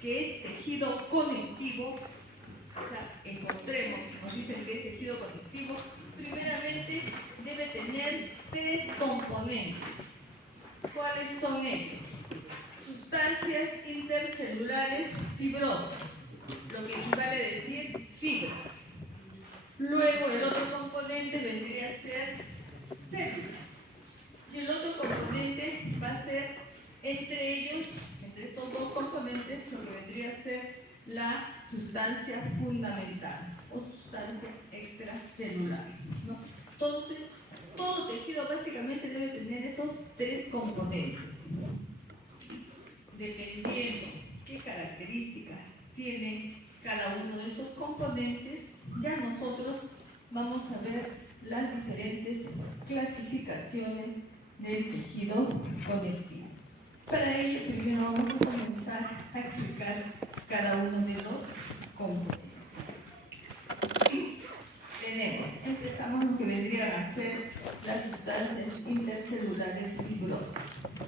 que es tejido conectivo, o sea, encontremos, nos dicen que es tejido conectivo, primeramente debe tener 3 componentes. ¿Cuáles son ellos? Sustancias intercelulares fibrosas, lo que equivale a decir fibras. Luego el otro componente vendría a ser células. Y el otro componente va a ser, entre ellos, entre estos 2 componentes, lo que vendría a ser la sustancia fundamental o sustancia extracelular, ¿no? Entonces, todo tejido básicamente debe tener esos 3 componentes. Dependiendo qué características tienen cada uno de esos componentes, ya nosotros vamos a ver las diferentes clasificaciones del tejido conectivo. Para ello, primero vamos a comenzar a explicar cada uno de los componentes. Y empezamos lo que vendrían a ser las sustancias intercelulares fibrosas.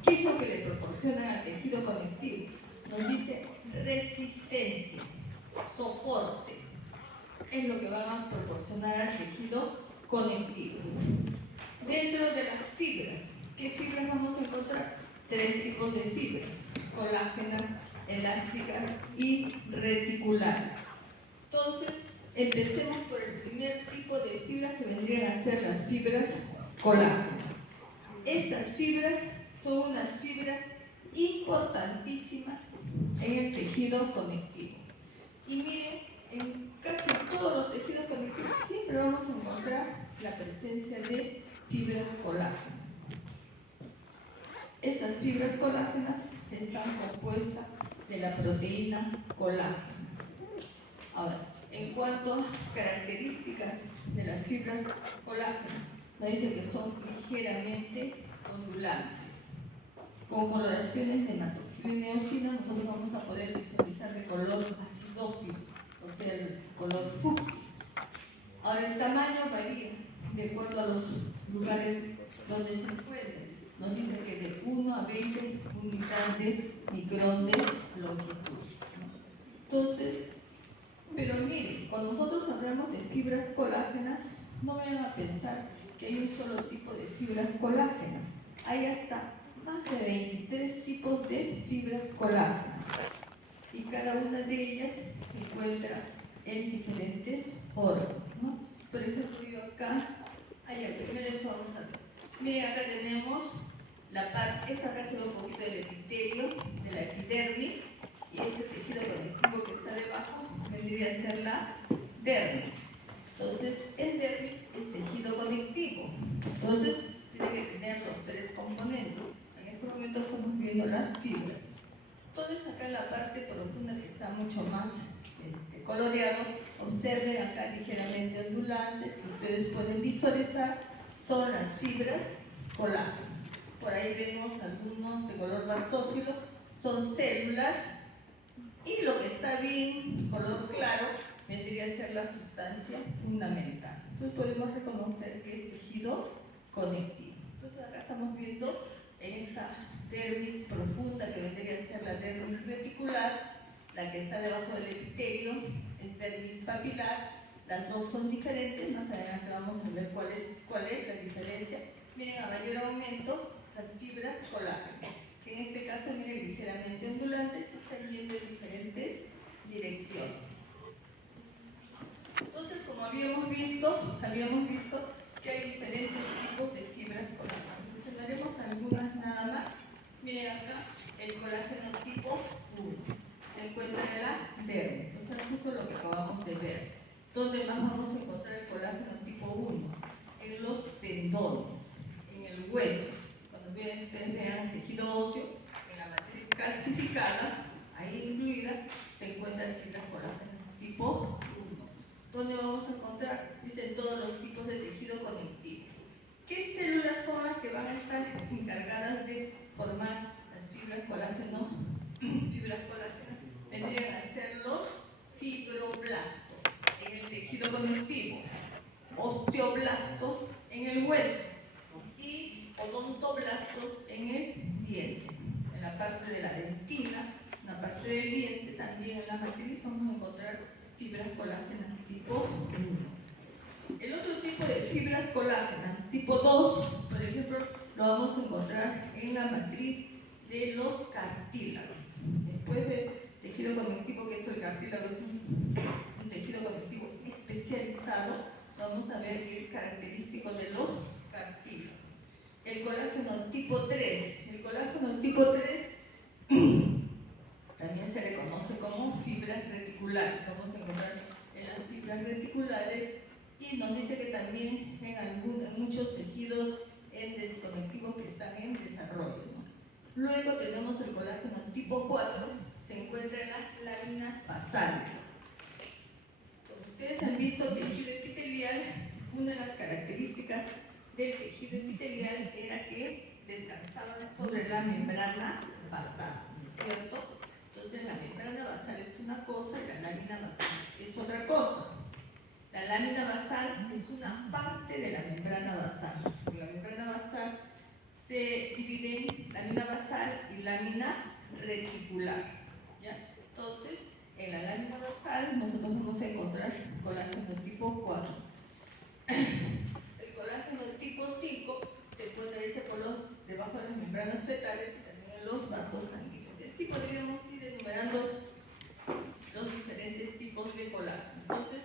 ¿Qué es lo que le proporcionan al tejido conectivo? Nos dice resistencia, soporte. Es lo que van a proporcionar al tejido conectivo. Dentro de las fibras, ¿qué fibras vamos a encontrar? 3 tipos de fibras: colágenas, elásticas y reticulares. Entonces, empecemos por el primer tipo de fibras, que vendrían a ser las fibras colágenas. Estas fibras son unas fibras importantísimas en el tejido conectivo. Y miren, en casi todos los tejidos conectivos siempre vamos a encontrar la presencia de fibras colágenas. Estas fibras colágenas están compuestas de la proteína colágena. Ahora, en cuanto a características de las fibras colágenas, nos dice que son ligeramente ondulantes, con coloraciones de hematofilo y eosina. Nosotros vamos a poder visualizar de color acidófilo, o sea, el color fucsia. Ahora, el tamaño varía de acuerdo a los lugares donde se encuentren. Nos dice que de 1 a 20 unidades de micrón de longitud. Entonces, pero miren, cuando nosotros hablamos de fibras colágenas, no vayan a pensar que hay un solo tipo de fibras colágenas. Hay hasta más de 23 tipos de fibras colágenas. Y cada una de ellas se encuentra en diferentes órganos, ¿no? Por ejemplo, yo acá, primero esto vamos a ver. Miren, acá tenemos la parte, esto acá se ve un poquito del epitelio, de la epidermis, y este tejido conectivo que está debajo vendría a ser la dermis. Entonces, el dermis es tejido conectivo. Entonces, tiene que tener los 3 componentes. En este momento estamos viendo las fibras. Entonces, acá en la parte profunda, que está mucho más coloreado, observen acá ligeramente ondulantes, que ustedes pueden visualizar, son las fibras colágenas. Por ahí vemos algunos de color basófilo, son células, y lo que está bien, color claro, vendría a ser la sustancia fundamental. Entonces podemos reconocer que es tejido conectivo. Entonces acá estamos viendo en esta dermis profunda, que vendría a ser la dermis reticular, la que está debajo del epitelio es dermis papilar. Las dos son diferentes, más adelante vamos a ver cuál es la diferencia. Miren, a mayor aumento, las fibras colágenas, que en este caso, miren, ligeramente ondulantes, están yendo en diferentes direcciones. Entonces, como habíamos visto que hay diferentes tipos de fibras colágenas. Mencionaremos algunas nada más. Miren acá, el colágeno tipo 1 se encuentra en la dermis, o sea, justo lo que acabamos de ver. ¿Dónde más vamos a encontrar el colágeno tipo 1? En los tendones, en el hueso. Cuando ustedes vean tejido óseo, en la matriz calcificada, ahí incluida, se encuentran fibras colágenas tipo 1. ¿Dónde vamos a encontrar? Dicen todos los tipos de tejido conectivo. ¿Qué células son las que van a estar encargadas de formar las fibras colágeno? Fibras colágenas vendrían a ser los fibroblastos en el tejido conectivo, osteoblastos en el hueso y odontoblastos en el diente, en la parte de la dentina, una parte parte del diente, también en la matriz vamos a encontrar fibras colágenas tipo 1. El otro tipo de fibras colágenas tipo 2, por ejemplo, lo vamos a encontrar en la matriz de los cartílagos. Después del tejido conectivo, que es el cartílago, es un tejido conectivo especializado, vamos a ver que es característico de los cartílagos. El colágeno tipo 3. El colágeno tipo 3 también se le conoce como fibras reticulares. Vamos a encontrar en las fibras reticulares y nos dice que también en muchos tejidos conectivos que están en desarrollo, ¿no? Luego tenemos el colágeno tipo 4, se encuentra en las láminas basales. Como ustedes han visto, tejido epitelial, una de las características del tejido epitelial era que descansaban sobre la membrana basal, ¿no es cierto? Entonces la membrana basal es una cosa y la lámina basal es otra cosa. La lámina basal es una parte de la membrana basal. La membrana basal se divide en lámina basal y lámina reticular, ¿ya? Entonces, en la lámina basal nosotros vamos a encontrar colágeno tipo 4. El colágeno tipo 5 se encuentra debajo de las membranas fetales y también en los vasos sanguíneos. Y así podríamos ir enumerando los diferentes tipos de colágeno. Entonces,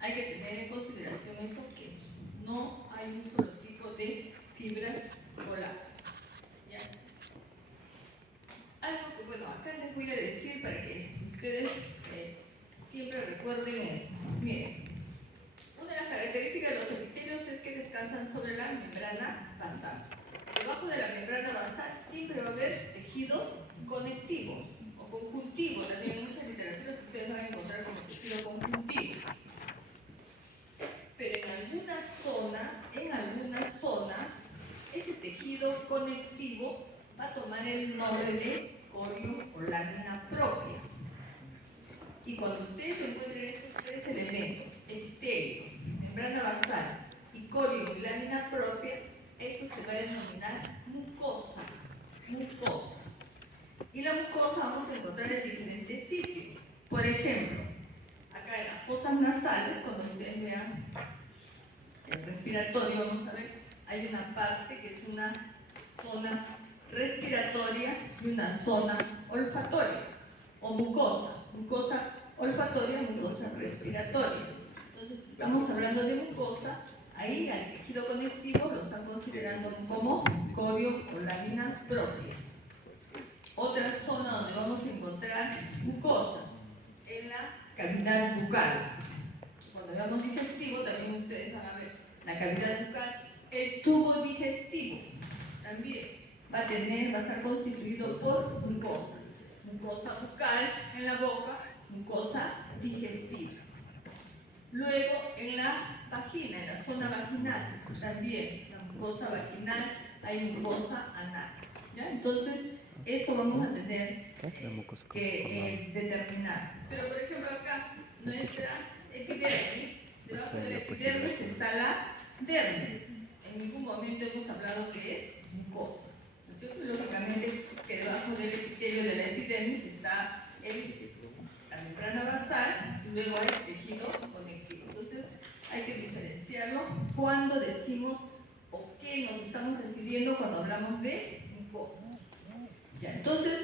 hay que tener en consideración eso, que no hay un solo tipo de fibras colágeno. ¿Ya? Algo que, bueno, acá les voy a decir para que ustedes siempre recuerden eso. Miren, una de las características de los epitelios es que descansan sobre la membrana basal. Debajo de la membrana basal siempre va a haber tejido conectivo o conjuntivo. También en muchas literaturas ustedes van a encontrar como tejido conjuntivo. Pero en algunas zonas, ese tejido conectivo va a tomar el nombre de corio o lámina propia. Y cuando ustedes encuentren estos tres elementos, epitelio, membrana basal y corio y lámina propia, eso se va a denominar mucosa. Mucosa. Y la mucosa vamos a encontrar en diferentes sitios. Por ejemplo, acá en las fosas nasales, cuando ustedes vean el respiratorio, vamos a ver, hay una parte que es una zona respiratoria y una zona olfatoria, o mucosa olfatoria, mucosa respiratoria. Entonces, si estamos hablando de mucosa, ahí al tejido conectivo lo están considerando como corio o lámina propia. Otra zona donde vamos a encontrar mucosa, en la cavidad bucal. Cuando hablamos digestivo, también ustedes van a ver la cavidad bucal. El tubo digestivo también va a estar constituido por mucosa. Mucosa bucal en la boca, mucosa digestiva. Luego en la vagina, en la zona vaginal, también la mucosa vaginal, hay mucosa anal, ¿ya? Entonces, eso vamos a tener que determinar. Pero por ejemplo acá, nuestra epidermis, debajo de la epidermis está la dermis. En ningún momento hemos hablado que es mucosa, ¿no es cierto? Lógicamente que debajo del epitelio de la epidermis está la membrana basal y luego hay tejido conectivo. Entonces hay que diferenciarlo cuando decimos o qué nos estamos refiriendo cuando hablamos de mucosa. Ya, entonces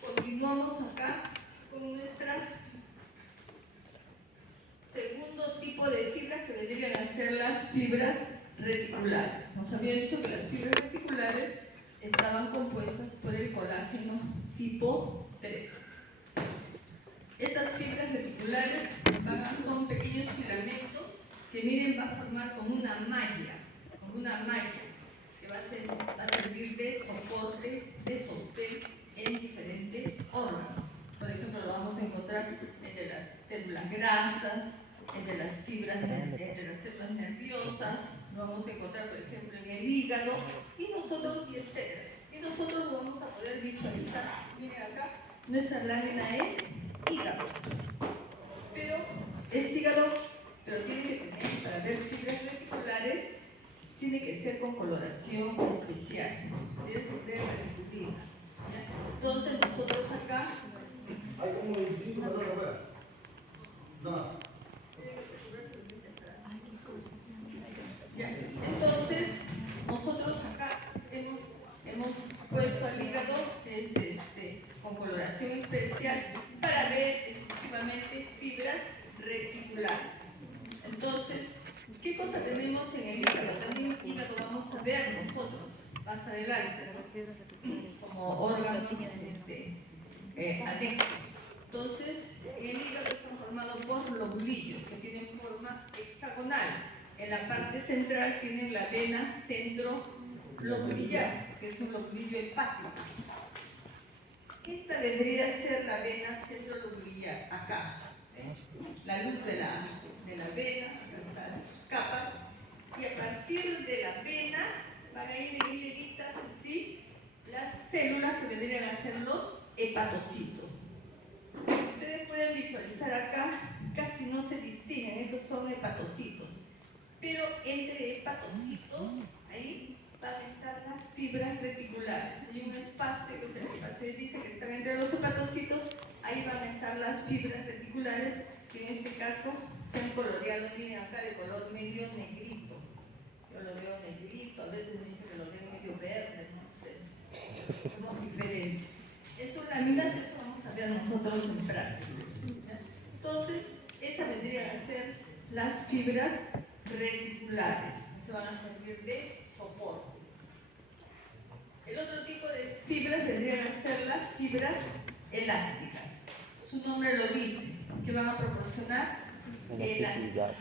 continuamos acá con nuestro segundo tipo de fibras, que vendrían a ser las fibras reticulares. Nos habían dicho que las fibras reticulares estaban compuestas por el colágeno tipo 3. Estas fibras reticulares son pequeños filamentos que, miren, va a formar como una malla que va a servir de soporte, de sostén en diferentes órganos. Por ejemplo, lo vamos a encontrar entre las células grasas, entre las fibras, entre las células nerviosas, lo vamos a encontrar, por ejemplo, en el hígado, y etcétera. Y nosotros lo vamos a poder visualizar. Miren acá, nuestra lámina es hígado, pero tiene que tener, para ver fibras reticulares, tiene que ser con coloración especial, tiene que ser reticulina, ¿ya? Entonces nosotros acá regulares. Entonces, ¿qué cosa tenemos en el hígado? También el hígado vamos a ver nosotros más adelante, ¿no? Como órganos anexos. Entonces, en el hígado está formado por lobulillos que tienen forma hexagonal. En la parte central tienen la vena centrolobulillar, que es un lobulillo hepático. Esta vendría a ser la vena centrolobulillar, acá. La luz de la vena, acá está la capa, y a partir de la vena van a ir en hileritas así las células que vendrían a ser los hepatocitos. Ustedes pueden visualizar acá, casi no se distinguen, estos son hepatocitos, pero entre hepatocitos, ahí van a estar las fibras reticulares. Hay un espacio, que es el espacio que dice que están entre los hepatocitos, ahí van a estar las fibras reticulares, que en este caso se han coloreado, miren acá, de color medio negrito. Yo lo veo negrito, a veces me dicen que lo veo medio verde, no sé, somos diferentes. Estas láminas, eso vamos a ver nosotros en práctica. Entonces, esas vendrían a ser las fibras reticulares, se van a servir de soporte. El otro tipo de fibras vendrían a ser las fibras elásticas. Su nombre lo dice, que van a proporcionar elasticidad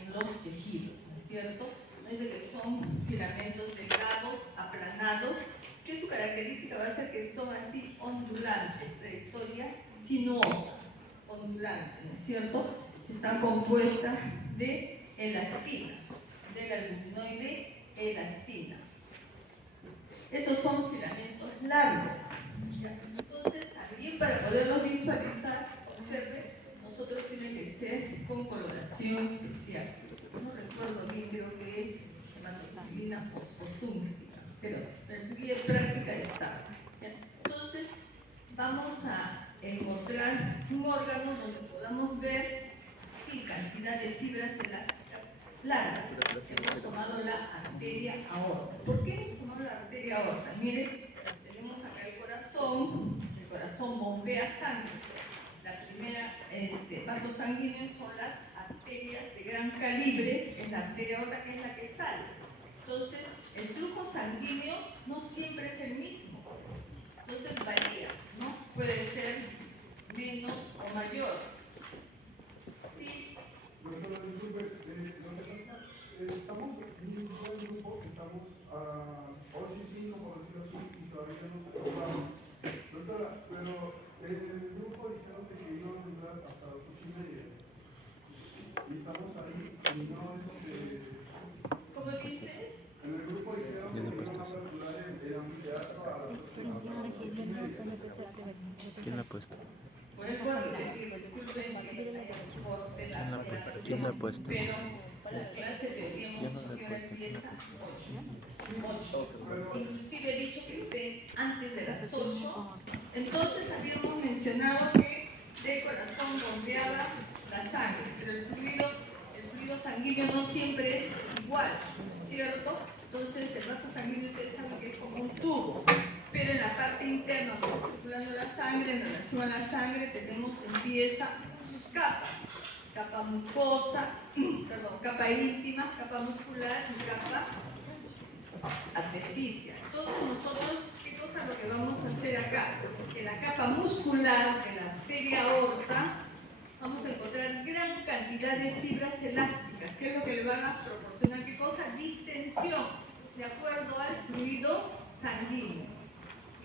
en los tejidos, ¿no es cierto? No dice que son filamentos delgados, aplanados, que su característica va a ser que son así ondulantes, trayectoria sinuosa, ondulante, ¿no es cierto? Están compuestas de elastina, del albuminoide elastina. Estos son filamentos largos. ¿Ya? Entonces, también para poderlos visualizar, observe, nosotros tienen que ser con coloración especial. No recuerdo bien, creo que es hematocilina fosfotúnstica, pero en su guía práctica está. ¿Ya? Entonces, vamos a encontrar un órgano donde podamos ver sin cantidad de fibras elásticas largas. Hemos tomado la arteria aorta. ¿Por qué hemos tomado la arteria aorta? Miren, tenemos acá el corazón bombea sangre. La primera vaso sanguíneo son las arterias de gran calibre, es la arteria aorta, que es la que sale. Entonces, el flujo sanguíneo no siempre es el mismo. Entonces varía, ¿no? Puede ser menos o mayor. Sí. Estamos en un grupo que estamos a 8 y 5, por decirlo así, y todavía no se acordamos. Doctora, pero en el grupo dijeron que íbamos a entrar hasta las 8:30. Y estamos ahí y no ¿Cómo dices? En el grupo dijeron que íbamos a calcular el anfiteatro a las 8:30. ¿Quién la ha puesto? Vuelvo a repetir, disculpen ¿Quién la ha puesto? Pero la clase tendríamos que empieza 8. Inclusive he dicho que esté antes de las 8. Entonces habíamos mencionado que del corazón bombeaba la sangre, pero el fluido sanguíneo no siempre es igual, ¿no es cierto? Entonces el vaso sanguíneo ustedes saben que es como un tubo, pero en la parte interna donde está circulando la sangre, en relación a la sangre tenemos en pieza sus capas. Capa mucosa, capa íntima, capa muscular y capa adventicia. Entonces nosotros, ¿qué cosa es lo que vamos a hacer acá? En la capa muscular de la arteria aorta vamos a encontrar gran cantidad de fibras elásticas, que es lo que le van a proporcionar, ¿qué cosa? Distensión, de acuerdo al fluido sanguíneo.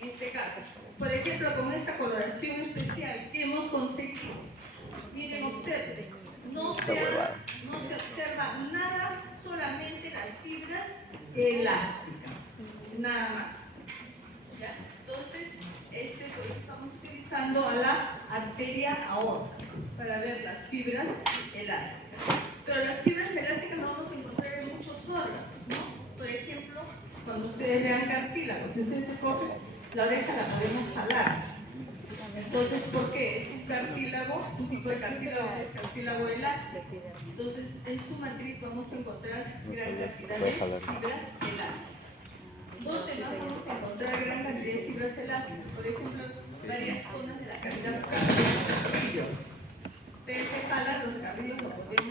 En este caso, por ejemplo, con esta coloración especial que hemos conseguido, miren, observen, no se observa nada, solamente las fibras elásticas, nada más. ¿Ya? Entonces, estamos utilizando a la arteria aorta para ver las fibras elásticas. Pero las fibras elásticas no vamos a encontrar en muchos órganos, ¿no? Por ejemplo, cuando ustedes vean cartílago, si ustedes se cogen, la oreja la podemos jalar. Entonces, ¿por qué? Es un cartílago, un tipo de cartílago que es cartílago elástico. Entonces, en su matriz vamos a encontrar gran cantidad de fibras elásticas. ¿Dónde más vamos a encontrar gran cantidad de fibras elásticas? Por ejemplo, varias zonas de la cavidad bucal, los carrillos. Ustedes se jalan los carrillos, los podemos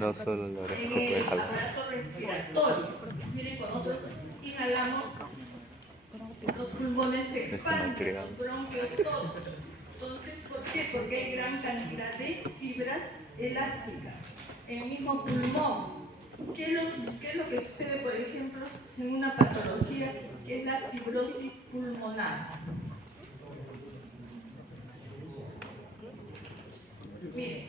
No solo la oreja en se puede el jalar. aparato respiratorio. Miren, cuando nosotros inhalamos, los pulmones se expanden, los bronquios, todo. Entonces, ¿por qué? Porque hay gran cantidad de fibras elásticas en el mismo pulmón. ¿Qué es lo que sucede, por ejemplo, en una patología que es la fibrosis pulmonar? Miren,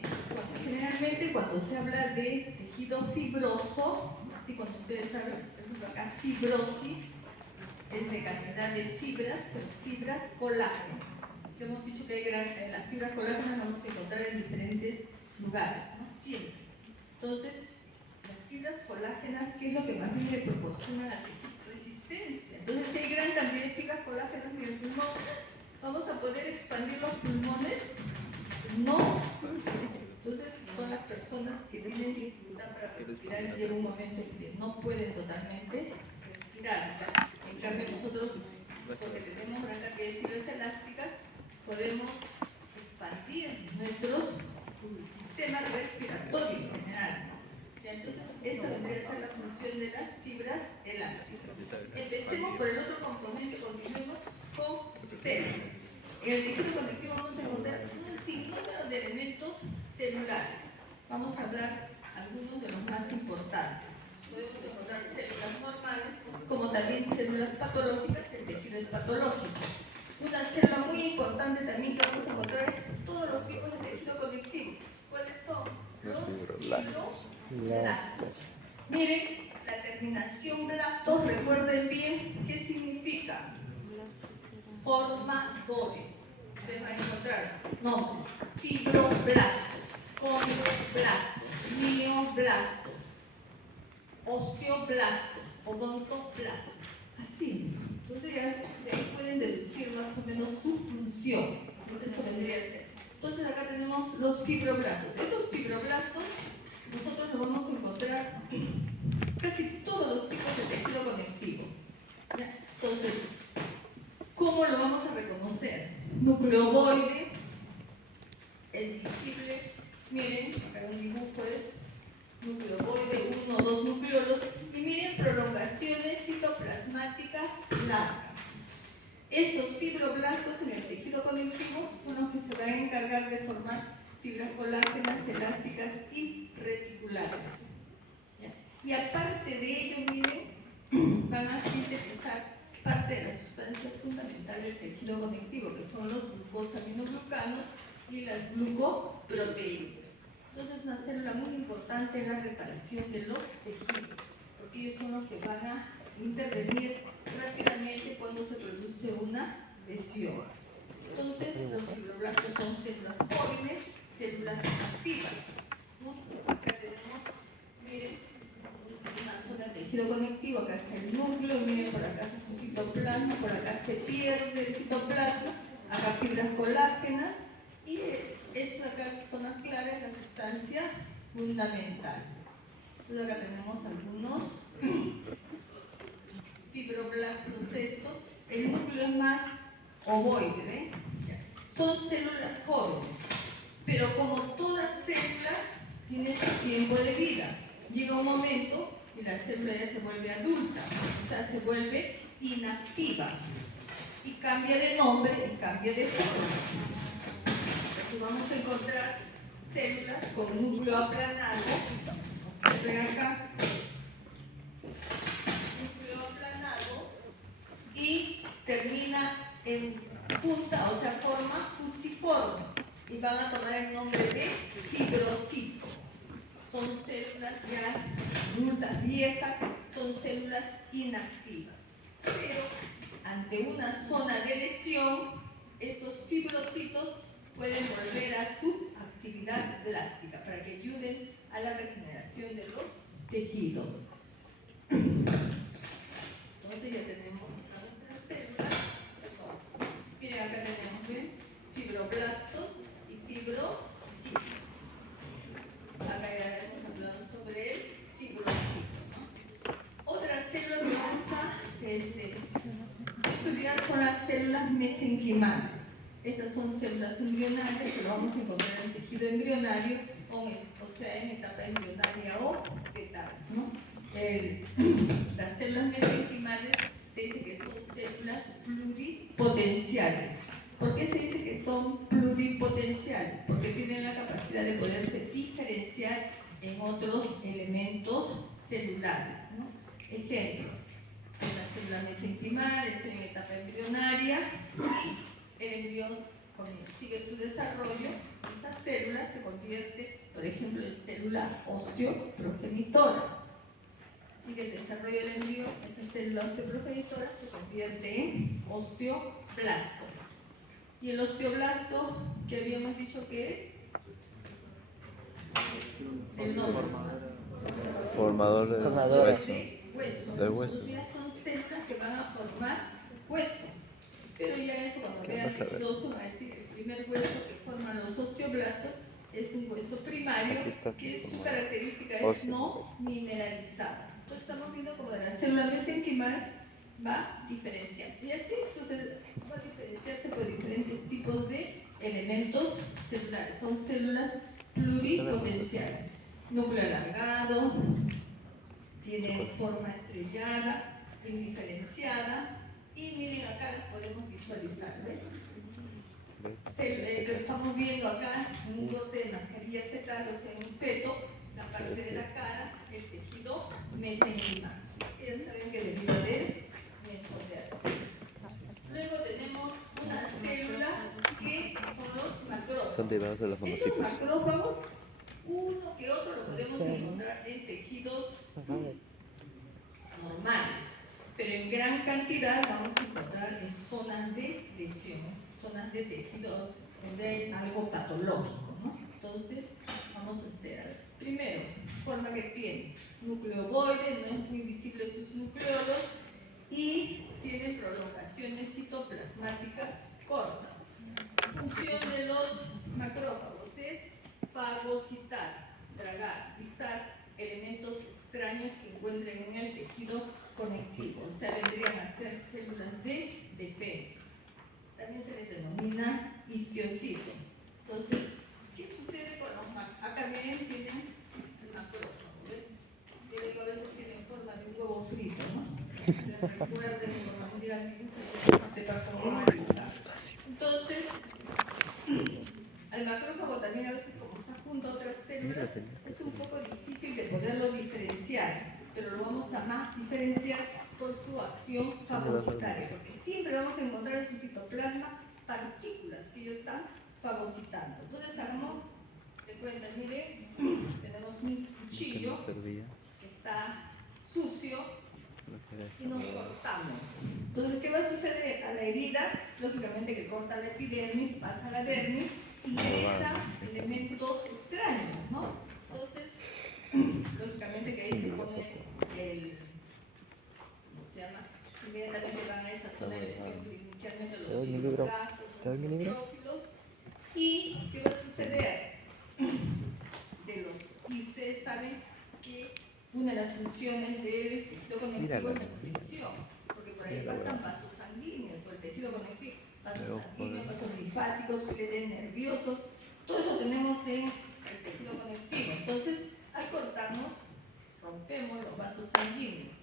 generalmente cuando se habla de tejido fibroso, ¿sí? Cuando ustedes saben, por ejemplo, acá fibrosis es de cantidad de fibras, pero fibras colágenas. Que hemos dicho que las fibras colágenas las vamos a encontrar en diferentes lugares, ¿no? Siempre. Entonces, las fibras colágenas, ¿qué es lo que más bien le proporciona la resistencia? Entonces, si hay gran cantidad de fibras colágenas en el pulmón, ¿vamos a poder expandir los pulmones? No. Entonces, son las personas que tienen dificultad para respirar y llega un momento en que no pueden totalmente respirar. En cambio, nosotros, porque tenemos gran cantidad de fibras elásticas, podemos expandir nuestro sistema respiratorio en general. Entonces, esa vendría a ser la función de las fibras elásticas. Empecemos por el otro componente, continuemos con células. En el tejido conectivo vamos a encontrar un sinnúmero de elementos celulares. Vamos a hablar algunos de los más importantes. Podemos encontrar células normales, como también células patológicas, el tejido es patológico. Una célula muy importante también que vamos a encontrar en todos los tipos de tejido conectivo. ¿Cuáles son? Los fibroblastos. Miren, la terminación blastos, recuerden bien qué significa. Formadores. Ustedes van a encontrar nombres: fibroblastos, condroblastos, mioblastos, osteoblastos, odontoblastos. Así. Entonces ya de ahí pueden deducir más o menos su función. Entonces eso vendría a ser. Entonces acá tenemos los fibroblastos. Estos fibroblastos nosotros los vamos a encontrar en casi todos los tipos de tejido conectivo. ¿Ya? Entonces, ¿cómo lo vamos a reconocer? Nucleoide, es visible. Miren, acá hay un dibujo, es nucleoide, 1 o 2 nucleolos. Y miren, prolongaciones citoplasmáticas largas. Estos fibroblastos en el tejido conectivo son los que se van a encargar de formar fibras colágenas, elásticas y reticulares. ¿Ya? Y aparte de ello, miren, van a sintetizar parte de la sustancia fundamental del tejido conectivo, que son los glucosaminoglucanos y las glucoproteínas. Entonces, es una célula muy importante en la reparación de los tejidos, porque ellos son los que van a intervenir rápidamente cuando se produce una lesión. Entonces, los fibroblastos son células jóvenes, células activas, ¿no? Acá tenemos, miren, una zona de tejido conectivo, acá está el núcleo, miren, por acá está el citoplasma, por acá se pierde el citoplasma, acá fibras colágenas, y esto acá, zona clara, es la sustancia fundamental. Entonces acá tenemos algunos fibroblastos estos. El núcleo es más ovoide, ¿ven? Son células jóvenes, pero como toda célula tiene su tiempo de vida, llega un momento y la célula ya se vuelve adulta, o sea, se vuelve inactiva y cambia de nombre y cambia de forma. Entonces vamos a encontrar células con núcleo aplanado, se ven acá, núcleo aplanado, y termina en punta, o sea, forma fusiforme, y van a tomar el nombre de fibrocito. Son células ya adultas, viejas, son células inactivas. Pero ante una zona de lesión, estos fibrocitos pueden volver a su actividad blástica para que ayuden a la regeneración de los tejidos. Entonces ya tenemos nuestras células. Miren, acá tenemos, ¿ven? Fibroblastos y fibrocitos. Acá ya hemos hablado sobre el fibrocito, ¿no? Otra célula que vamos a estudiar son las células mesenquimales. Estas son células embrionarias que lo vamos a encontrar en el tejido embrionario o sea en etapa embrionaria o fetal, ¿no? Las células mesenquimales se dice que son células pluripotenciales. ¿Por qué se dice que son pluripotenciales? Porque tienen la capacidad de poderse diferenciar en otros elementos celulares, ¿no? Ejemplo, la célula mesenquimal está en etapa embrionaria y el embrión sigue su desarrollo. Esa célula se convierte, por ejemplo, en célula osteoprogenitora. Sigue el desarrollo del embrión, esa célula osteoprogenitora se convierte en osteoblasto. Y el osteoblasto, que habíamos dicho que es el nombre Formador de hueso. de hueso. Entonces ya son células que van a formar hueso. Pero ya eso, cuando vean el tejido óseo, va a decir el primer hueso que forman los osteoblastos es un hueso primario, que su característica es no mineralizado. Entonces estamos viendo como de la célula mesenquimal va diferenciando. Y así sucede, va a diferenciarse por diferentes tipos de elementos celulares. Son células pluripotenciales. Núcleo alargado, tiene forma estrellada, indiferenciada, y miren acá las podemos visualizar, ¿ven? Que estamos viendo acá en un bote de mascarilla fetal, o sea, en un feto, la parte de la cara, el tejido mesenquimal. Ya saben que debido a él, mesodermo. Luego tenemos una célula que son los macrófagos. Son derivados de los Estos monocitos. macrófagos, uno que otro lo podemos encontrar en tejidos normales, pero en gran cantidad vamos a encontrar en zonas de lesión, zonas de tejido donde hay algo patológico, ¿no? Entonces, vamos a hacer, primero, forma que tiene núcleo ovoide, no es muy visible sus nucleolos, y tiene prolongaciones citoplasmáticas cortas. Función de los macrófagos es fagocitar, tragar, pisar elementos extraños que encuentren en el tejido conectivo, o sea, vendrían a ser células de defensa. También se les denomina histiocitos. Entonces, ¿qué sucede con los macrófagos? Acá miren, tienen el macrófago, ¿ven? Yo digo, a veces tienen forma de un huevo frito, ¿no? Les recuerden, por la mundial, sepa cómo analizar. Entonces, al macrófago también a veces, como está junto a otras células, es un poco difícil de poderlo diferenciar, pero lo vamos a más diferenciar por su acción fagocitaria, porque siempre vamos a encontrar en su citoplasma partículas que ellos están fagocitando. Entonces hagamos de cuenta, miren, tenemos un cuchillo que está sucio y nos cortamos. Entonces, ¿qué va a suceder a la herida? Lógicamente que corta la epidermis, pasa a la dermis, ingresa elementos extraños, ¿no? Entonces, lógicamente que ahí se pone el, ¿cómo se llama? Inmediatamente van a esa zona de lesión, inicialmente los fibroblastos, los neutrófilos. ¿Y qué va a suceder? Y ustedes saben que una de las funciones del tejido conectivo es la protección, porque por ahí pasan vasos sanguíneos, por el tejido conectivo, vasos sanguíneos, vasos linfáticos, fluidos nerviosos, todo eso tenemos en el tejido conectivo. Entonces, al cortarnos, rompemos los vasos sanguíneos.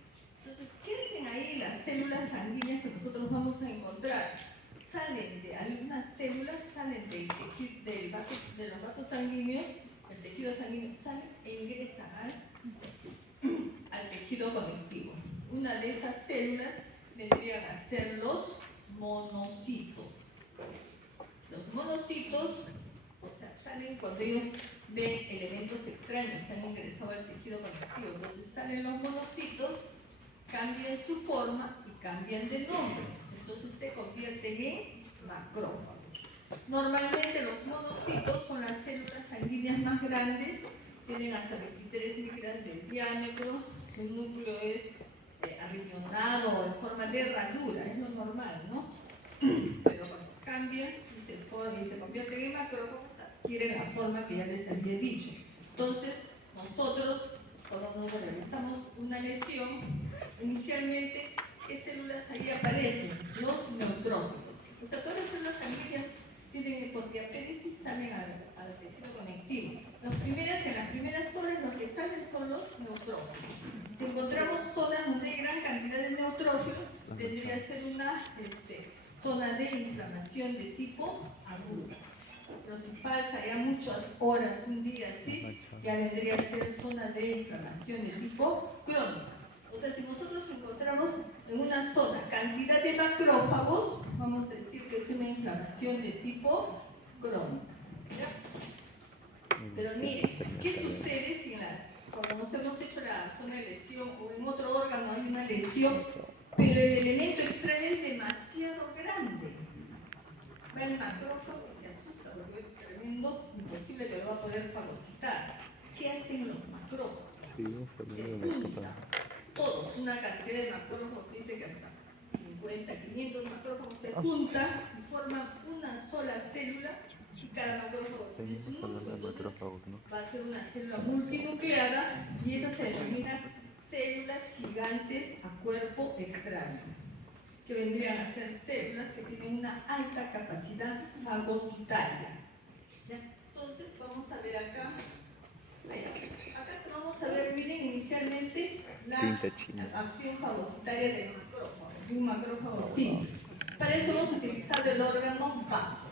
Entonces, ¿qué hacen ahí las células sanguíneas que nosotros vamos a encontrar? Salen de algunas células, salen del tejido, de los vasos sanguíneos, el tejido sanguíneo sale e ingresan al tejido conectivo. Una de esas células vendrían a ser los monocitos. Los monocitos, o sea, salen cuando ellos ven elementos extraños que han ingresado al tejido conectivo. Entonces salen los monocitos, cambian su forma y cambian de nombre. Entonces se convierten en macrófagos. Normalmente los monocitos son las células sanguíneas más grandes, tienen hasta 23 micras de diámetro, su núcleo es arriñonado o en forma de herradura, es lo normal, ¿no? Pero cuando cambian y se convierten en macrófagos, adquieren la forma que ya les había dicho. Entonces, nosotros, cuando realizamos una lesión, inicialmente, ¿qué células ahí aparecen? Los neutrófilos. O sea, todas las células sanguíneas tienen miren, por diapéresis salen al tejido conectivo. En las primeras horas los que salen son los neutrófilos. Si encontramos zonas donde hay gran cantidad de neutrófilos, tendría que ser una zona de inflamación de tipo agudo. Pero si pasa ya muchas horas, un día así, ya vendría a ser zona de inflamación de tipo crónico. O sea, si nosotros encontramos en una zona cantidad de macrófagos, vamos a decir que es una inflamación de tipo crónico. ¿Ya? Pero miren, ¿qué sucede si cuando nos hemos hecho la zona de lesión o en otro órgano hay una lesión, pero el elemento extraño es demasiado grande? Va el macrófago y se asusta porque es tremendo, imposible que lo va a poder fagocitar. ¿Qué hacen los macrófagos? Se juntan todos, una cantidad de macrófagos, dice que hasta 50, 500 macrófagos se juntan y forman una sola célula. Y cada macrófago tiene su núcleo, va a ser una célula multinucleada y esas se denominan células gigantes a cuerpo extraño, que vendrían a ser células que tienen una alta capacidad fagocitaria. ¿Ya? Entonces vamos a ver acá, vamos a ver, miren inicialmente la acción fagocitaria del macrófago, de un macrófago simple. Para eso hemos utilizado el órgano vaso.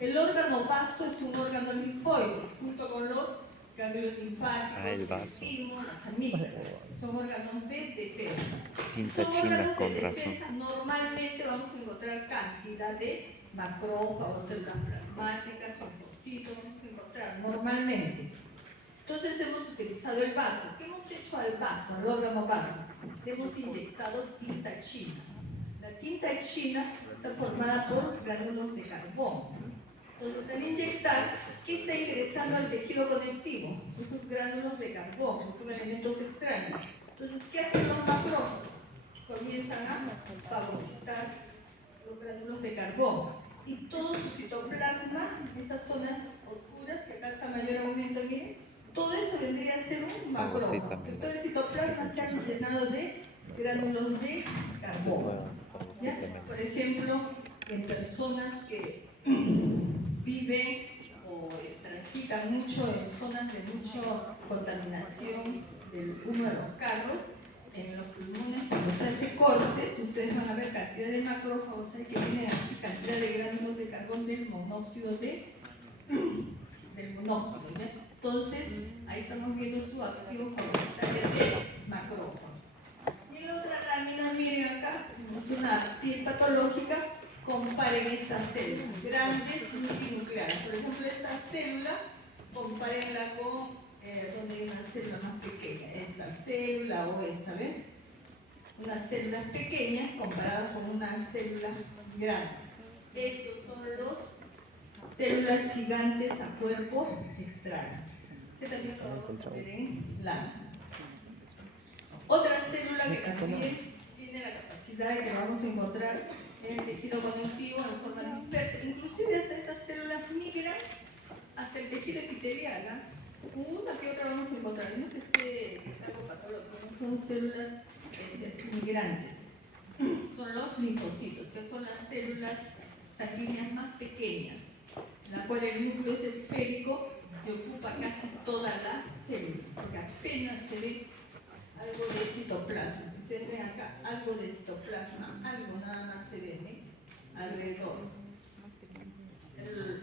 El órgano vaso es un órgano linfoide, junto con los ganglios linfáticos, el timo, las amígdalas. Son órganos de defensa. Son órganos de defensa. Normalmente vamos a encontrar cantidad de macrófagos, células plasmáticas, linfocitos, vamos a encontrar normalmente. Entonces hemos utilizado el vaso. ¿Qué hemos hecho al vaso, al órgano vaso? Le hemos inyectado tinta china. La tinta china está formada por gránulos de carbón. Entonces, al inyectar, ¿qué está ingresando al tejido conectivo? Esos gránulos de carbón, que son elementos extraños. Entonces, ¿qué hacen los macrófagos? Comienzan a fagocitar los gránulos de carbón. Y todo su citoplasma, estas zonas oscuras, que acá está mayor aumento, miren, todo esto vendría a ser un macrófago. Que todo el citoplasma se ha llenado de gránulos de carbón. ¿Ya? Por ejemplo, en personas que viven o transitan mucho en zonas de mucha contaminación del humo de los carros, en los pulmones, cuando se hace cortes, ustedes van a ver cantidad de macrófagos que tienen así cantidad de gránulos de carbón del monóxido ¿ya? Entonces, ahí estamos viendo su acción fagocitaria de macrófago. Y en otra lámina, miren acá, tenemos una piel patológica. Comparen estas células, grandes multinucleares. Por ejemplo, esta célula, compárenla con donde hay una célula más pequeña, esta célula o esta, ¿ven? Unas células pequeñas comparadas con una célula grande. Estos son los células gigantes a cuerpo extraño. Este también lo vamos a ver en lámina. Otra célula que también tiene la capacidad de que vamos a encontrar en el tejido conectivo en forma dispersa. Inclusive hasta estas células migran hasta el tejido epitelial. Una que otra vamos a encontrar, no que es algo patológico, son células migrantes. Son los linfocitos, que son las células sanguíneas más pequeñas, en la cual el núcleo es esférico y ocupa casi toda la célula, porque apenas se ve algo de citoplasma. Si ustedes ven acá, algo de citoplasma, algo nada más se ve alrededor.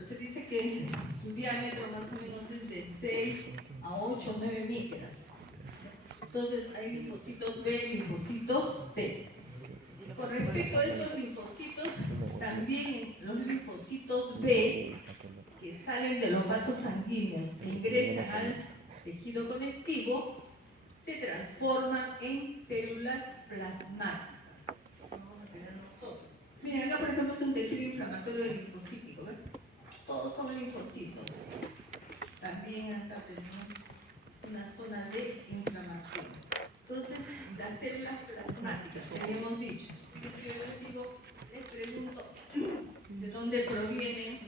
Se dice que su diámetro más o menos es de 6 a 8 o 9 micras. Entonces hay linfocitos B, linfocitos T. Con respecto a estos linfocitos, también los linfocitos B, que salen de los vasos sanguíneos e ingresan al tejido conectivo, se transforman en células plasmáticas. Vamos a tener nosotros. Miren, acá por ejemplo es un tejido inflamatorio linfocítico, ¿ven? Todos son linfocitos. También acá tenemos una zona de inflamación. Entonces, las células plasmáticas, que habíamos dicho. Yo les pregunto, ¿de dónde provienen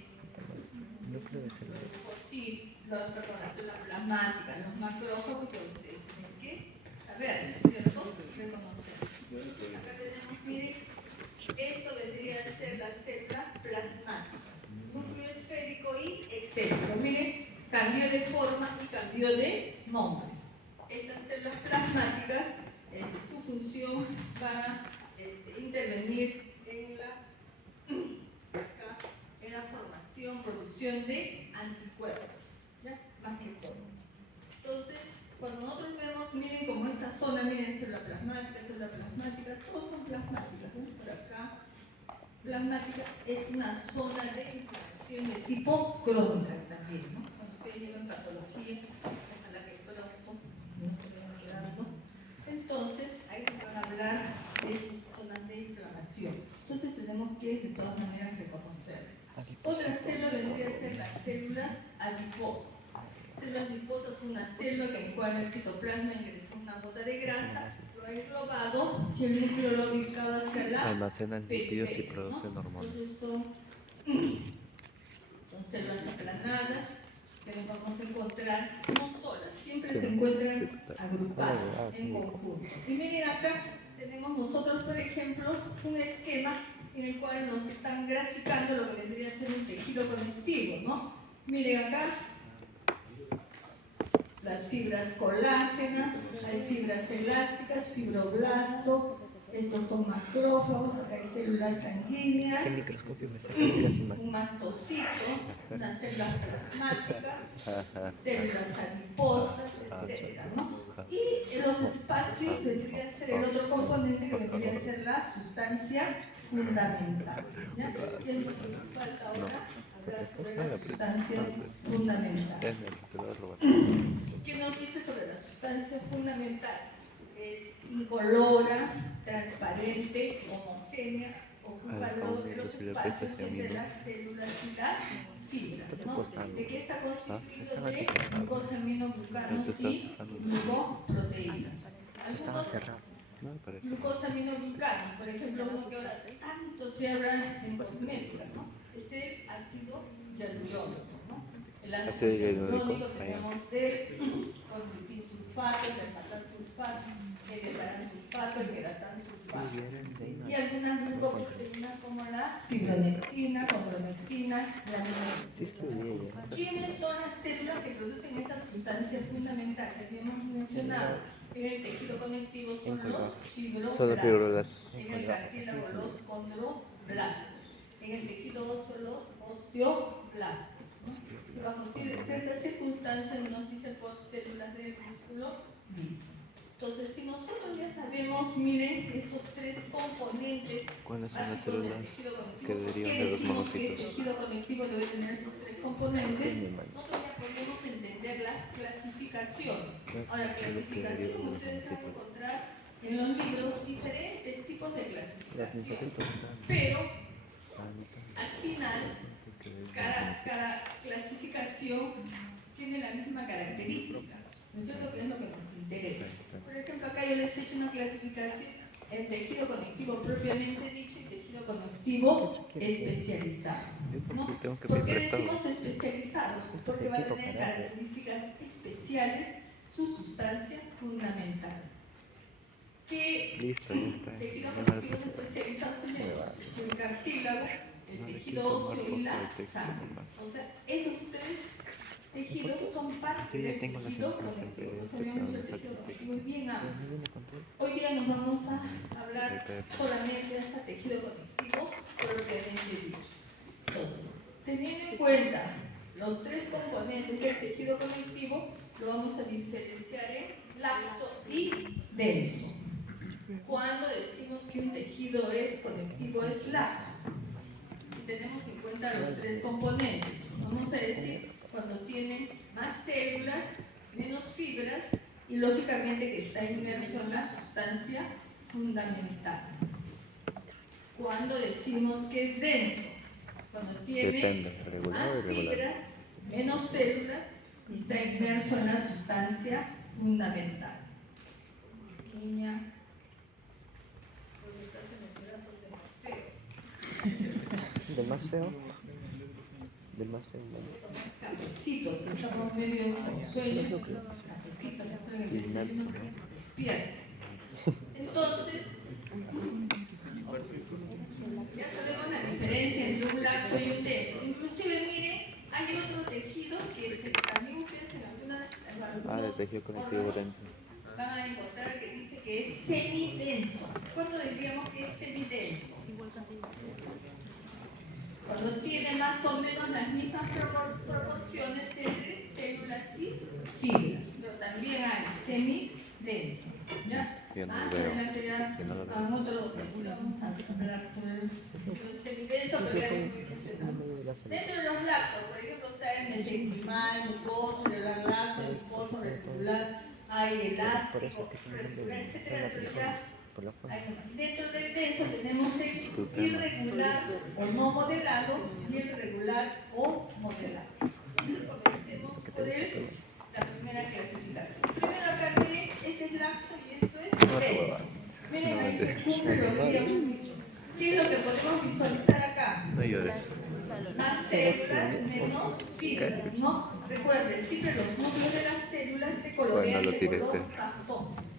los células plasmáticas, los macrófagos? Que ustedes tienen que saber, ¿cierto? Reconocer. Entonces, acá tenemos, miren, esto vendría a ser la célula plasmática. cambio de forma y cambio de nombre. Estas células plasmáticas, su función va a intervenir en la formación, producción de anticuerpos, ¿ya? Más que todo. Entonces, cuando nosotros vemos, miren como esta zona, miren célula plasmática, todos son plasmáticas, ¿no? Por acá, plasmática es una zona de inflamación de tipo crónica también, ¿no? Cuando ustedes llevan patología, a la que fuera un poco, no se van quedando. Entonces, ahí nos van a hablar de sus zonas de inflamación. Entonces, tenemos que de todas maneras reconocer. Otra célula vendría a ser las células adiposas. Células adiposas es una célula que en cual el citoplasma ingresa una gota de grasa, lo ha englobado y el núcleo lo ha ubicado hacia la almacenan lípidos y periferia, producen ¿no? hormonas. Entonces son células aplanadas que nos vamos a encontrar no solas, siempre se encuentran agrupadas en conjunto. Y miren acá tenemos nosotros, por ejemplo, un esquema en el cual nos están graficando lo que vendría a ser un tejido conectivo, ¿no? Miren acá las fibras colágenas, hay fibras elásticas, fibroblasto, estos son macrófagos, acá hay células sanguíneas, ¿Qué microscopio me sacas y las imágenes? un mastocito, unas células plasmáticas, células adiposas, etc., ¿no? Y en los espacios vendría a ser el otro componente que vendría a ser la sustancia fundamental, ¿ya? Y entonces falta ahora hablar sobre la sustancia fundamental. ¿Qué nos dice sobre la sustancia fundamental? Es incolora, transparente, homogénea, ocupa los espacios entre las células y las fibras, ¿no? ¿De qué está constituido? De glucosaminoglucanos y glucoproteínas. Estaba cerrado. No me parece. Glucosaminoglucanos, por ejemplo, uno que ahora tanto se habla en cosmética, ¿no? Es el ácido hialurónico, ¿no? El ácido hialurónico tenemos el condroitin sulfato, el hermatan sulfato, el heparan sulfato, el queratan sulfato. Y algunas glucoproteínas como la fibronectina, condronectina, la mironectina. ¿Quiénes son las células que producen esa sustancia fundamental que habíamos mencionado? En el tejido conectivo son los fibroblastos, en el cartílago los condroblastos, en el tejido óseo los osteoblastos, ¿no? Y bajo ciertas circunstancias nos dice por células del músculo liso. Entonces, si nosotros ya sabemos, miren, estos tres componentes ¿cuáles son las básicos del células tejido conectivo, que ¿por qué derivan de los decimos que el monocitos? tejido conectivo debe tener esos tres componentes? Nosotros ya podemos entender la clasificación. Ahora, clasificación, ustedes van a encontrar en los libros diferentes tipos de clasificación, pero al final cada clasificación tiene la misma característica, ¿no es cierto? Que es lo que nos interesa. Por ejemplo, acá yo les he hecho una clasificación en tejido conectivo propiamente dicho y tejido conectivo especializado, ¿no? ¿Por qué decimos especializados? Porque va a tener características especiales su sustancia fundamental. ¿Qué tejidos conectivos especializados tenemos? El cartílago, el tejido óseo y la sangre. O sea, esos tres tejidos son parte del tejido conectivo. Sabemos que el tejido conectivo es bien amplio. Hoy día nos vamos a hablar solamente de este tejido conectivo propiamente dicho. Entonces, teniendo en cuenta los tres componentes del tejido conectivo, lo vamos a diferenciar en laxo y denso. Cuando decimos que un tejido es conectivo es laxo, si tenemos en cuenta los tres componentes, vamos a decir cuando tiene más células, menos fibras y lógicamente que está inmerso en la sustancia fundamental. Cuando decimos que es denso, cuando tiene más fibras, menos células y está inmerso en la sustancia fundamental. Niña, ¿dónde estás en el pedazo de más feo? ¿Del más feo? Del más feo. Cafecitos, estamos medio con sueño. Cafecitos, dentro del especialismo, despierta. Entonces, ya sabemos la diferencia entre un laxo y un denso. Inclusive, miren, hay otro tejido que es el que también ustedes en algunos de tejido conectivo órganos denso. van a encontrar que dice que es semidenso. ¿Cuándo diríamos que es semidenso? Cuando tiene más o menos las mismas proporciones entre células y fibras, pero también hay semidenso. ¿Ya? Yo no Más lo veo. adelante ya Si no lo veo. en otro vamos a hablar sobre el semidenso, pero ya es muy mencionado. Dentro de los lactos, por ejemplo, está el mesenquimal, mucoso, lacto, mucoso, reticular, hay elástico, reticular, etcétera, pero ya dentro del denso tenemos el irregular o no modelado y el regular o modelado. Entonces comencemos por la primera clasificación. Primero acá miren, este es laxo y esto es denso. Miren, ahí se cumple lo que habíamos dicho. ¿Qué es lo que podemos visualizar acá? No llores. Más células, menos fibras, ¿no? Recuerden, siempre los núcleos de las células se colorean Bueno, lo de tiré, color pero- pasón.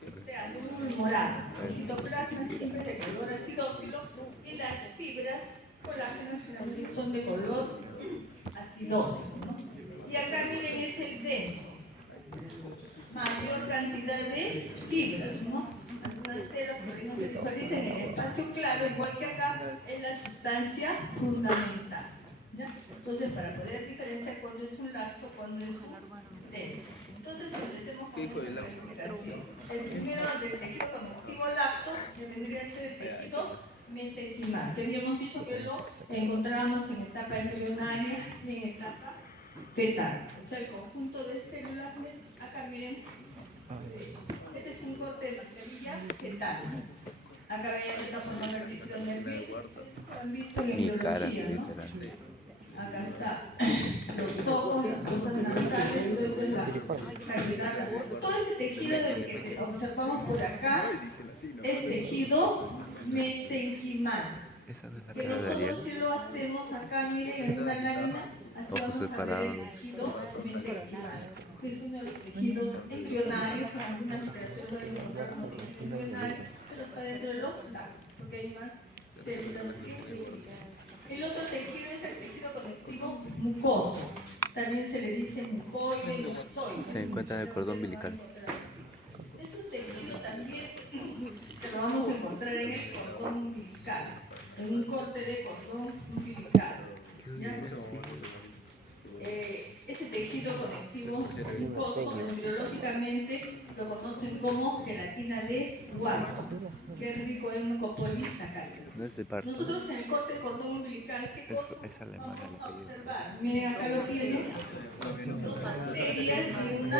O sea, azul morado. El citoplasma siempre es de color acidófilo y las fibras colágenas finalmente son de color acidófilo, ¿no? Y acá miren, es el denso. Mayor cantidad de fibras, ¿no? Algunas células, por ejemplo, que visualicen en el espacio claro, igual que acá, es la sustancia fundamental. ¿Ya? Entonces, para poder diferenciar cuándo es un laxo, cuándo es un denso. Entonces, empecemos con la clasificación. El primero del tejido conectivo laxo, que vendría a ser el tejido mesenquimal, que habíamos dicho que lo encontrábamos en etapa embrionaria y en etapa fetal. O sea, el conjunto de células, acá miren, este es un corte de mascarilla fetal. Acá vean, está formando el tejido nervioso. Lo han visto en Mi cara, embriología, ¿no? literal. Acá está los ojos, las fosas nasales, todo esto es la cavidad. Todo ese tejido del que observamos por acá es tejido mesenquimal. Esa no es la Que cara de nosotros Ariel. si lo hacemos acá, miren, en una lámina, así Ojos vamos a ver separados. el tejido mesenquimal, que es uno de los tejidos embrionarios, en algunas literaturas pueden encontrar como tejido embrionario, pero está dentro de los laxos, porque hay más células que fibras. El otro tejido es el tejido conectivo mucoso, también se le dice mucoide, mucosoide. Se encuentra en el cordón umbilical. Es un tejido también que lo vamos a encontrar en el cordón umbilical, en un corte de cordón umbilical. ¿Ya? Ese tejido conectivo mucoso, embriológicamente lo conocen como gelatina de guardo, que es rico en mucopolisacáridos. No es de parto. Nosotros en el corte de cordón umbilical, ¿qué cosa Es alemana vamos la a que observar? Miren, acá lo tienen, dos bacterias y una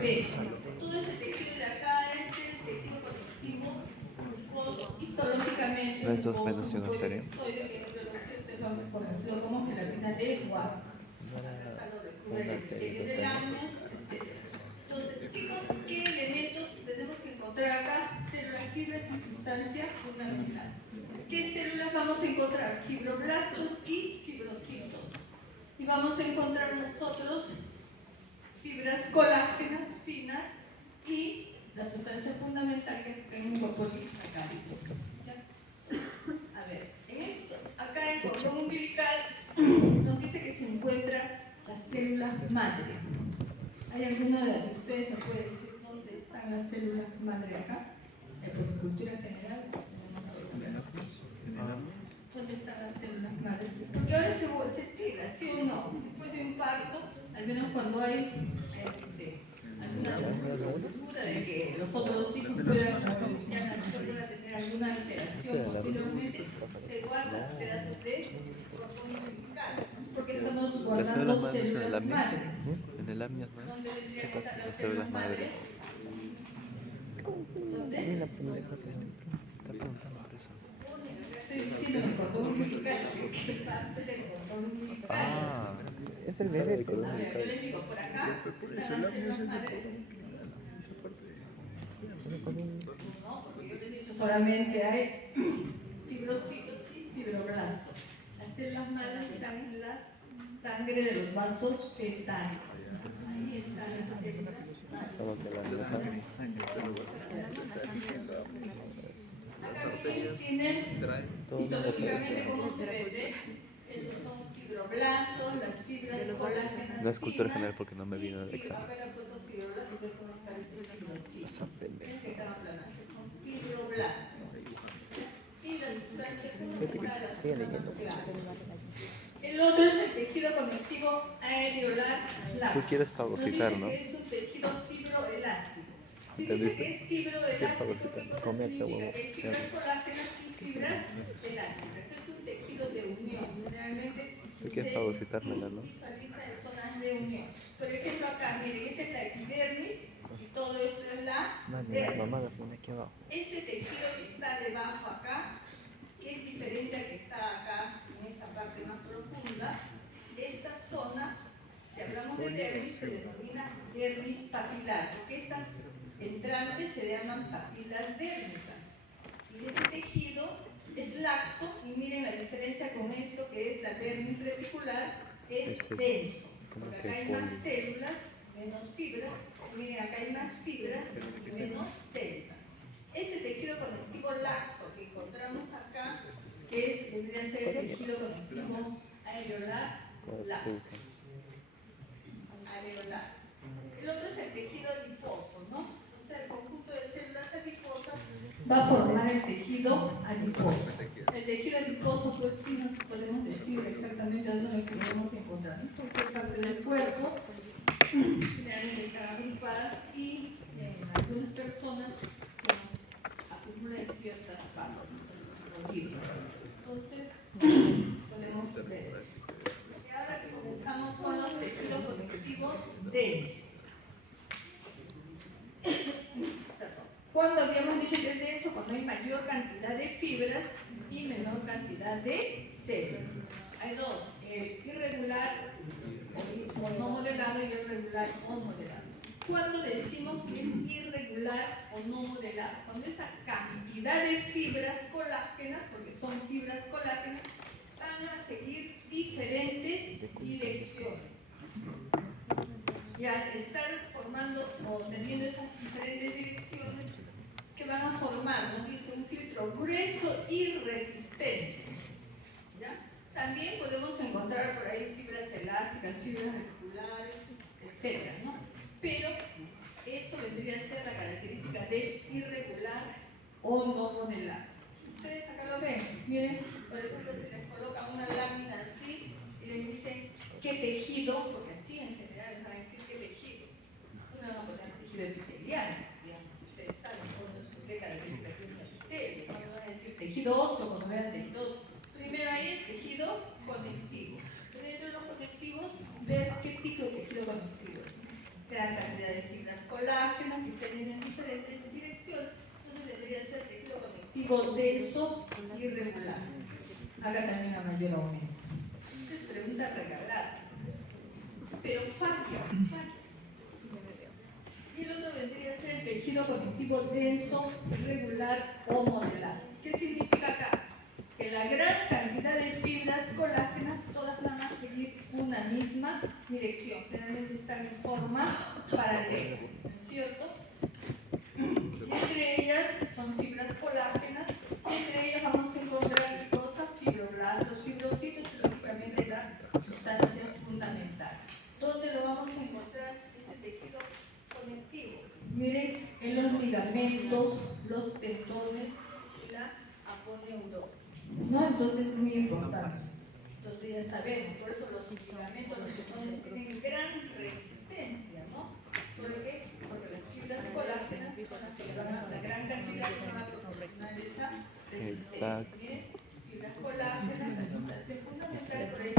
vena. Todo este tejido de acá es el tejido conectivo mucoso, histológicamente ¿No es dos mucoso, venas y una arteria? mucoides, que en biología ustedes lo han conocido como gelatina de guardo. Acá está lo recubre el epitelio de láminas, etc. Entonces, ¿qué elementos tenemos que encontrar acá? Células, fibras y sustancia fundamental. ¿Qué células vamos a encontrar? Fibroblastos y fibrocitos. Y vamos a encontrar nosotros fibras colágenas finas y la sustancia fundamental que es un copolisacárido. A ver, acá en el cordón umbilical nos dice que se encuentra la célula madre. ¿Hay alguno de ustedes me puede decir dónde están las células madre acá? Por cultura general. ¿Dónde están las células madre? Porque ahora se estira, ¿sí o no? Después de un parto, al menos cuando hay alguna duda de que los otros hijos puedan, ya nació, pueda tener alguna alteración posteriormente, se guardan pedazos de cordón umbilical, porque estamos Las células guardando madres en el células amnios. madre. En el amnios, ¿no? ¿Dónde ¿Qué vendrían a pasa estar con las las células madres? ¿Dónde? Mira, pendejo, está preguntando por eso. Estoy diciendo el cordón umbilical, porque es parte del cordón umbilical. Ah, es el bebé del cordón A ver, yo umbilical. les digo, por acá están las células madre. No, porque yo les he dicho solamente hay fibrocitos y fibroblastos. Las células madres están en la sangre de los vasos fetales. Ahí están las células madres. Solo que la sangre. Acá miren, tienen histológicamente cómo se ve, ¿ve? Esos son fibroblastos, las fibras colágenas No es cultura finas, general porque no me vino el y examen. acá le he puesto fibroblastos y después parece fibrocitos. Esa pendeja. Ven que estaba aplanando, son fibroblastos. Y la sustancia Fíjate que fundamental, sigue leyendo. el otro es el tejido conectivo areolar Tú laxo. quieres fagocitar, Nos ¿no? dice que es un tejido fibroelástico. Si dice ¿Entendiste? que es fibroelástico, ¿qué cosa Comerte, significa? huevo. Que hay fibras colágenas y fibras elásticas. Es un tejido de unión. Generalmente Tú quieres se fagocitármela, ¿no? visualiza en zonas de unión. Por ejemplo, acá, miren, esta es la epidermis y todo esto es la No, ni las dermis. mamadas viene aquí abajo. Este tejido que está debajo acá es diferente al que está acá en esta parte más profunda. Esta zona, si hablamos de dermis, se denomina dermis papilar, porque estas entrantes se llaman papilas dérmicas. Y este tejido es laxo, y miren la diferencia con esto que es la dermis reticular, es denso, porque acá hay más células, menos fibras, y miren acá hay más fibras y menos células. Este tejido conectivo laxo que encontramos acá, que vendría a ser el tejido conectivo areolar laxo. Areolar. El otro es el tejido adiposo, ¿no? O sea, el conjunto de células adiposas va a formar el tejido adiposo. El tejido adiposo, pues sí, no podemos decir exactamente dónde lo podemos encontrar, ¿no? Porque es parte del cuerpo, generalmente están agrupadas y en algunas personas se nos acumula en ciertas partes, entonces podemos ver. Y ahora que comenzamos con los tejidos conectivos densos. Cuando habíamos dicho que es denso, cuando hay mayor cantidad de fibras y menor cantidad de células. Hay dos, el irregular o no modelado y el regular o modelado. Cuando decimos que es irregular o no modelado, cuando esa cantidad de fibras colágenas, porque son fibras colágenas, van a seguir diferentes direcciones. Y al estar formando o teniendo esas diferentes direcciones, que van a formar, ¿no? Un filtro grueso y resistente. ¿Ya? También podemos encontrar por ahí fibras elásticas, fibras reticulares, etc., ¿no? Pero eso vendría a ser la característica de irregular o no modelado. Ustedes acá lo ven, miren, por ejemplo, si les colocan una lámina así y les dicen qué tejido, porque así en general les van a decir qué tejido. No me van a poner tejido epitelial, digamos, ustedes saben qué características tiene el epitelio. No me van a decir tejido óseo cuando vean tejido óseo. Primero ahí es tejido conectivo. Dentro de los conectivos, ver qué tipo de tejido conectivo es. Gran cantidad de fibras colágenas que estén en diferentes direcciones, entonces debería ser tejido conectivo denso y regular. Acá también a mayor aumento. Es pregunta regalada, pero falla. Y el otro vendría a ser el tejido conectivo denso, regular o modelado. ¿Qué significa acá? Que la gran cantidad de fibras colágenas todas van a seguir una misma dirección. Generalmente están en forma paralela, ¿no es cierto? Y entre ellas son fibras colágenas, y entre ellas vamos a encontrar ¿qué cosa? Fibroblastos, fibrocitos, lógicamente la sustancia fundamental. ¿Dónde lo vamos a encontrar este tejido conectivo? Miren, en los ligamentos, los tendones y la aponeurosis. ¿No? Entonces es muy importante. Entonces ya sabemos, por eso los ligamentos, los tendones tienen gran resistencia, ¿no? ¿Por qué? Porque las fibras colágenas son las que van a la gran cantidad que van a proporcionar esa resistencia. Miren, fibras colágenas, la sustancia fundamental, por ahí